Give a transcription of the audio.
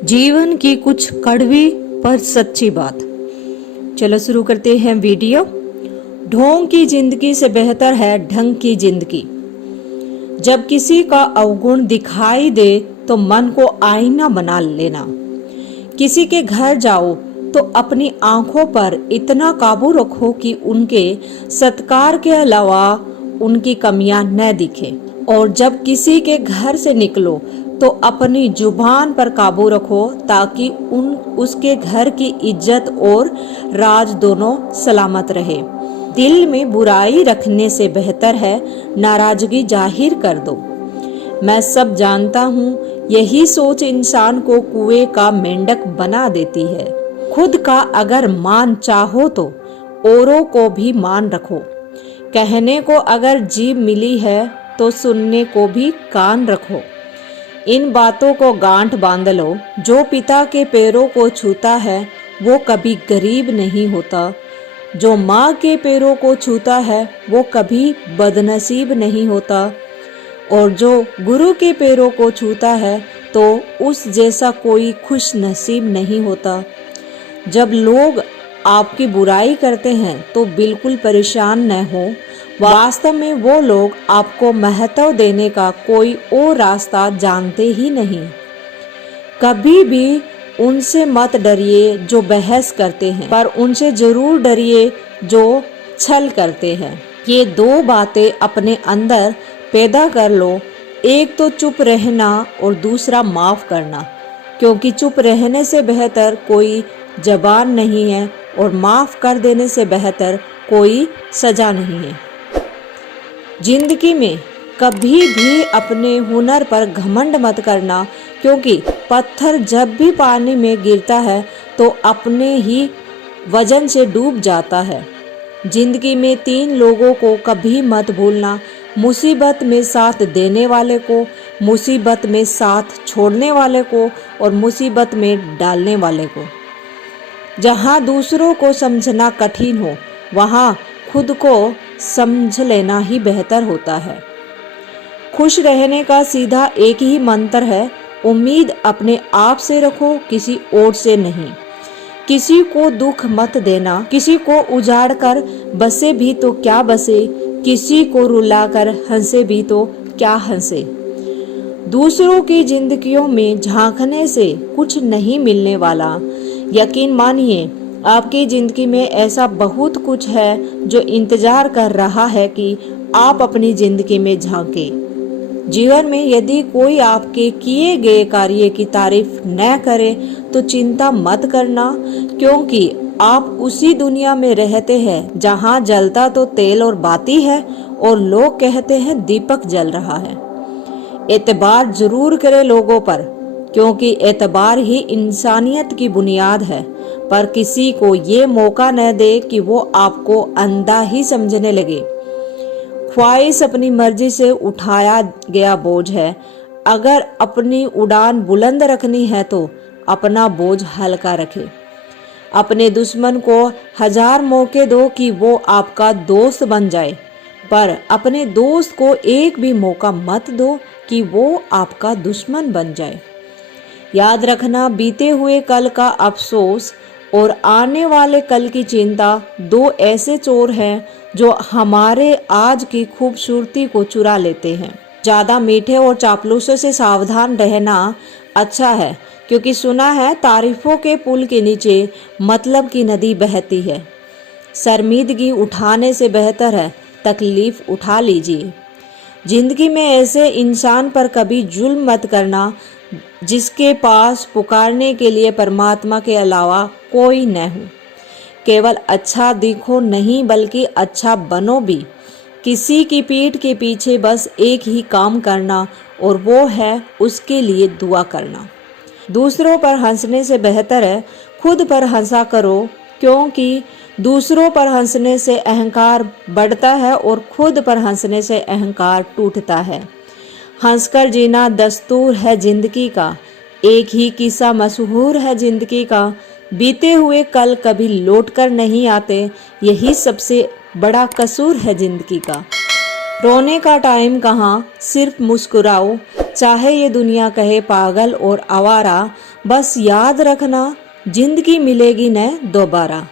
जीवन की कुछ कड़वी पर सच्ची बात। चलो शुरू करते हैं वीडियो। ढोंग की जिंदगी से बेहतर है ढंग की जिंदगी। जब किसी का अवगुण दिखाई दे तो मन को आईना बना लेना। किसी के घर जाओ तो अपनी आंखों पर इतना काबू रखो कि उनके सत्कार के अलावा उनकी कमियां न दिखे। और जब किसी के घर से निकलो तो अपनी जुबान पर काबू रखो ताकि उसके घर की इज्जत और राज दोनों सलामत रहे। दिल में बुराई रखने से बेहतर है नाराजगी जाहिर कर दो। मैं सब जानता हूँ, यही सोच इंसान को कुएं का मेंढक बना देती है। खुद का अगर मान चाहो तो औरों को भी मान रखो। कहने को अगर जीभ मिली है तो सुनने को भी कान रखो। इन बातों को गांठ बांध लो। जो पिता के पैरों को छूता है वो कभी गरीब नहीं होता। जो माँ के पैरों को छूता है वो कभी बदनसीब नहीं होता। और जो गुरु के पैरों को छूता है तो उस जैसा कोई खुश नसीब नहीं होता। जब लोग आपकी बुराई करते हैं तो बिल्कुल परेशान न हो। वास्तव में वो लोग आपको महत्व देने का कोई और रास्ता जानते ही नहीं। कभी भी उनसे मत डरिए जो बहस करते हैं, पर उनसे जरूर डरिए जो छल करते हैं। ये दो बातें अपने अंदर पैदा कर लो। एक तो चुप रहना और दूसरा माफ करना, क्योंकि चुप रहने से बेहतर कोई जबान नहीं है और माफ कर देने से बेहतर कोई सजा नहीं है। जिंदगी में कभी भी अपने हुनर पर घमंड मत करना, क्योंकि पत्थर जब भी पानी में गिरता है तो अपने ही वजन से डूब जाता है। जिंदगी में 3 लोगों को कभी मत भूलना: मुसीबत में साथ देने वाले को, मुसीबत में साथ छोड़ने वाले को और मुसीबत में डालने वाले को। जहाँ दूसरों को समझना कठिन हो वहाँ खुद को समझ लेना ही बेहतर होता है। खुश रहने का सीधा एक ही मंत्र है: उम्मीद अपने आप से रखो, किसी और से नहीं। किसी को दुख मत देना। किसी को उजाड़ कर बसे भी तो क्या बसे, किसी को रुलाकर हंसे भी तो क्या हंसे। दूसरों की जिंदगियों में झांकने से कुछ नहीं मिलने वाला। यकीन मानिए, आपकी जिंदगी में ऐसा बहुत कुछ है जो इंतजार कर रहा है कि आप अपनी जिंदगी में झांके। जीवन में यदि कोई आपके किए गए कार्य की तारीफ न करे तो चिंता मत करना, क्योंकि आप उसी दुनिया में रहते हैं जहां जलता तो तेल और बाती है और लोग कहते हैं दीपक जल रहा है। एतबार जरूर करें लोगों पर, क्योंकि एतबार ही इंसानियत की बुनियाद है। पर किसी को ये मौका न दे कि वो आपको अंधा ही समझने लगे। ख्वाहिश अपनी मर्जी से उठाया गया बोझ है। अगर अपनी उड़ान बुलंद रखनी है तो अपना बोझ हल्का रखे। अपने दुश्मन को 1000 मौके दो कि वो आपका दोस्त बन जाए, पर अपने दोस्त को एक भी मौका मत दो कि वो आपका दुश्मन बन जाए। याद रखना, बीते हुए कल का अफसोस और आने वाले कल की चिंता 2 ऐसे चोर हैं जो हमारे आज की खूबसूरती को चुरा लेते हैं। ज्यादा मीठे और चापलूसों से सावधान रहना अच्छा है, क्योंकि सुना है तारीफों के पुल के नीचे मतलब की नदी बहती है। शर्मिंदगी उठाने से बेहतर है तकलीफ उठा लीजिए। जिंदगी में ऐसे इंसान पर कभी जुल्म मत करना जिसके पास पुकारने के लिए परमात्मा के अलावा कोई न हो। केवल अच्छा दिखो नहीं, बल्कि अच्छा बनो भी। किसी की पीठ के पीछे बस एक ही काम करना, और वो है उसके लिए दुआ करना। दूसरों पर हंसने से बेहतर है खुद पर हंसा करो, क्योंकि दूसरों पर हंसने से अहंकार बढ़ता है और खुद पर हंसने से अहंकार टूटता है। हंसकर जीना दस्तूर है जिंदगी का। एक ही किस्सा मशहूर है जिंदगी का: बीते हुए कल कभी लौट कर नहीं आते, यही सबसे बड़ा कसूर है जिंदगी का। रोने का टाइम कहाँ, सिर्फ मुस्कुराओ। चाहे ये दुनिया कहे पागल और आवारा, बस याद रखना जिंदगी मिलेगी न दोबारा।